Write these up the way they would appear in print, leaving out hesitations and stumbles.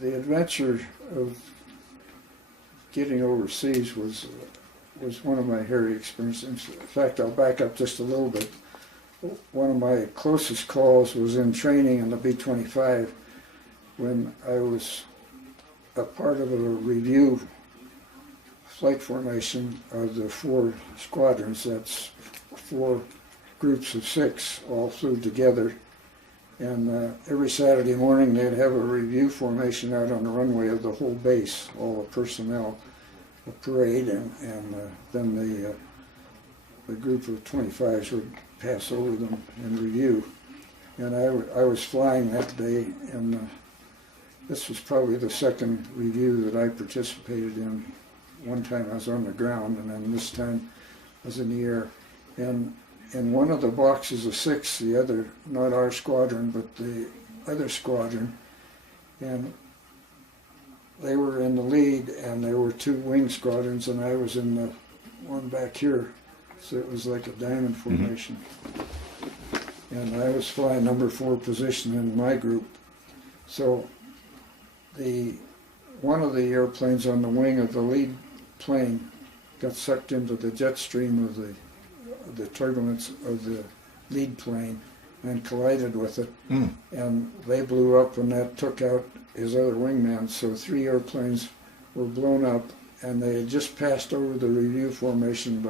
the adventure of getting overseas was one of my hairy experiences. In fact, I'll back up just a little bit. One of my closest calls was in training in the B-25 when I was a part of a review flight formation of the 4 squadrons. That's 4 groups of 6 all flew together. And every Saturday morning they'd have a review formation out on the runway of the whole base, all the personnel, a parade, and then the group of 25s would pass over them in review. And I was flying that day, and this was probably the second review that I participated in. One time I was on the ground, and then this time I was in the air. And in one of the boxes of 6, the other, not our squadron, but the other squadron, and they were in the lead, and there were 2 wing squadrons, and I was in the one back here, so it was like a diamond formation. And I was flying number 4 position in my group. So one of the airplanes on the wing of the lead plane got sucked into the jet stream of the turbulence of the lead plane and collided with it. And they blew up, and that took out his other wingman. So 3 airplanes were blown up, and they had just passed over the review formation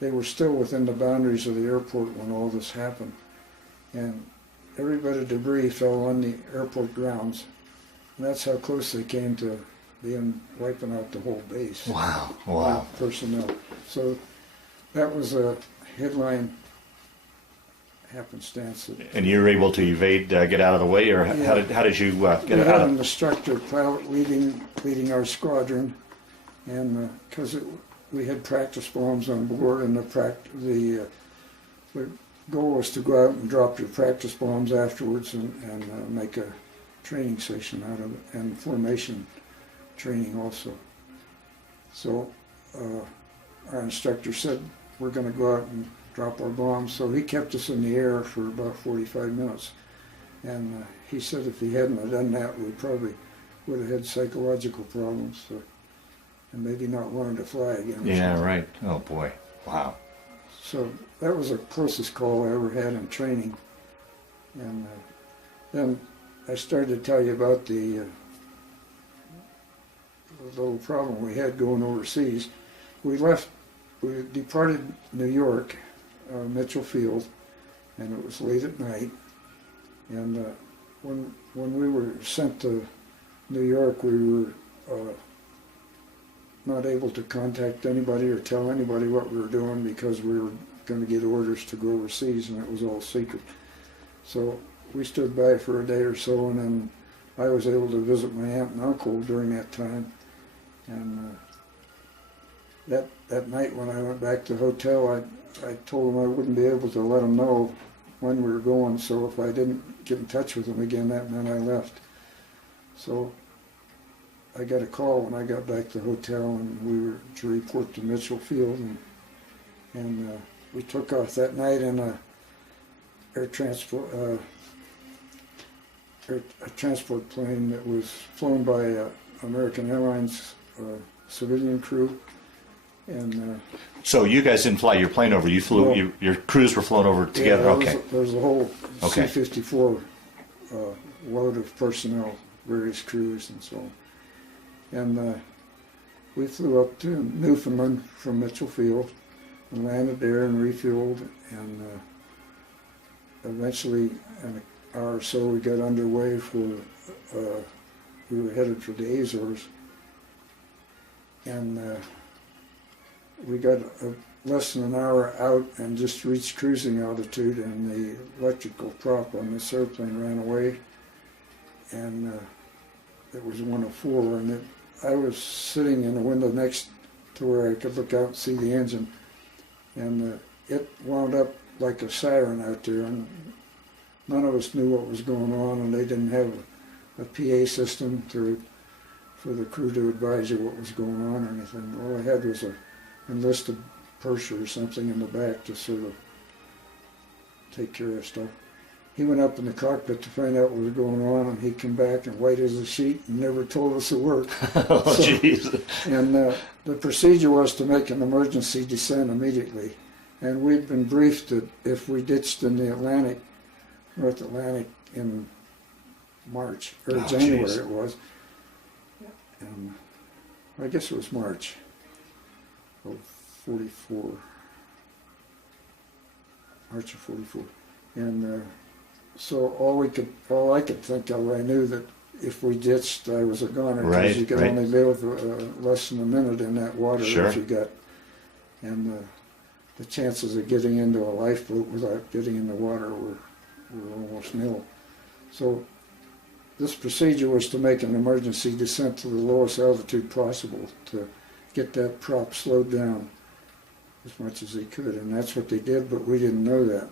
they were still within the boundaries of the airport when all this happened. And every bit of debris fell on the airport grounds. And that's how close they came to wiping out the whole base. Wow, wow. Personnel. So that was a headline happenstance. And you were able to evade, get out of the way, or how did you get out? We had an instructor pilot leading our squadron, and because we had practice bombs on board, and the goal was to go out and drop your practice bombs afterwards and make a training session out of it, and formation training also. So our instructor said, we're going to go out and drop our bombs. So he kept us in the air for about 45 minutes. And he said if he hadn't have done that, we probably would have had psychological problems, and maybe not wanted to fly again. Yeah, right. Oh, boy. Wow. So that was the closest call I ever had in training. And then I started to tell you about the little problem we had going overseas. We departed New York, Mitchell Field, and it was late at night. And when we were sent to New York, we were not able to contact anybody or tell anybody what we were doing because we were going to get orders to go overseas, and it was all secret. So we stood by for a day or so, and then I was able to visit my aunt and uncle during that time. And that night when I went back to the hotel, I told them I wouldn't be able to let them know when we were going, so if I didn't get in touch with them again, that meant I left. So I got a call when I got back to the hotel, and we were to report to Mitchell Field, and we took off that night in a transport plane that was flown by American Airlines civilian crew. And so you guys didn't fly your plane over, you flew, well, your crews were flown over together. Yeah, there was a whole C-54 load of personnel, various crews and so on. And we flew up to Newfoundland from Mitchell Field and landed there and refueled, and eventually in an hour or so we got underway we were headed for the Azores, and we got less than an hour out and just reached cruising altitude, and the electrical prop on this airplane ran away, and it was one of 4, and I was sitting in the window next to where I could look out and see the engine, and it wound up like a siren out there, and none of us knew what was going on, and they didn't have a PA system for the crew to advise you what was going on or anything. All I had was a enlisted purser or something in the back to sort of take care of stuff. he went up in the cockpit to find out what was going on, and he came back and white as a sheet and never told us a word. Oh, jeez. And the procedure was to make an emergency descent immediately. And we'd been briefed that if we ditched in the Atlantic, North Atlantic, in March, or January geez. it was, and I guess it was March of 44, March of 44. And so all I could think of, I knew that if we ditched, I was a goner, because Right, you could right. only live less than a minute in that water Sure. if you got, and the chances of getting into a lifeboat without getting in the water were almost nil. So this procedure was to make an emergency descent to the lowest altitude possible to get that prop slowed down as much as they could, and that's what they did, but we didn't know that.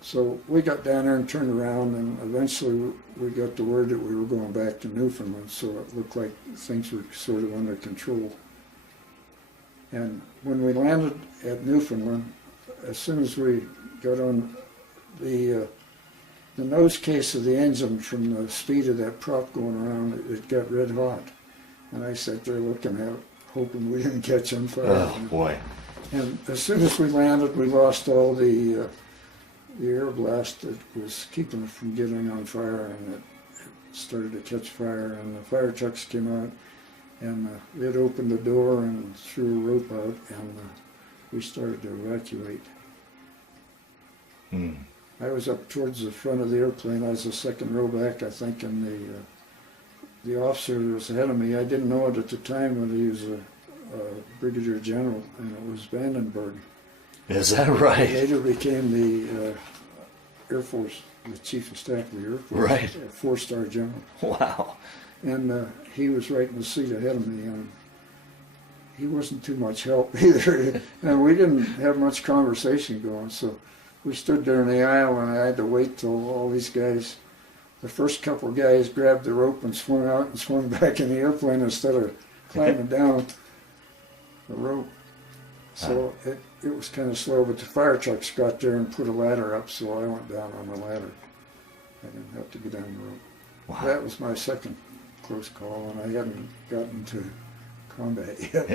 So we got down there and turned around, and eventually we got the word that we were going back to Newfoundland, so it looked like things were sort of under control. And when we landed at Newfoundland, as soon as we got on the nose case of the engine, from the speed of that prop going around, it got red hot. And I sat there looking at it, hoping we didn't catch on fire. Oh, boy. And as soon as we landed, we lost all the air blast that was keeping it from getting on fire, and it started to catch fire, and the fire trucks came out, and it opened the door and threw a rope out, and we started to evacuate. I was up towards the front of the airplane. I was the second row back, I think, and the officer who was ahead of me, I didn't know it at the time, but he was a brigadier general, and it was Vandenberg. Is that right? He later became the Air Force, the Chief of Staff of the Air Force, Right. a four-star general. Wow. And he was right in the seat ahead of me, and he wasn't too much help either. And we didn't have much conversation going, so we stood there in the aisle, and I had to wait till all these guys, the first couple of guys, grabbed the rope and swung out and swung back in the airplane instead of climbing down the rope. So it was kind of slow, but the fire trucks got there and put a ladder up, so I went down on the ladder. I didn't have to get down the rope. Wow. That was my second close call, and I hadn't gotten to combat yet.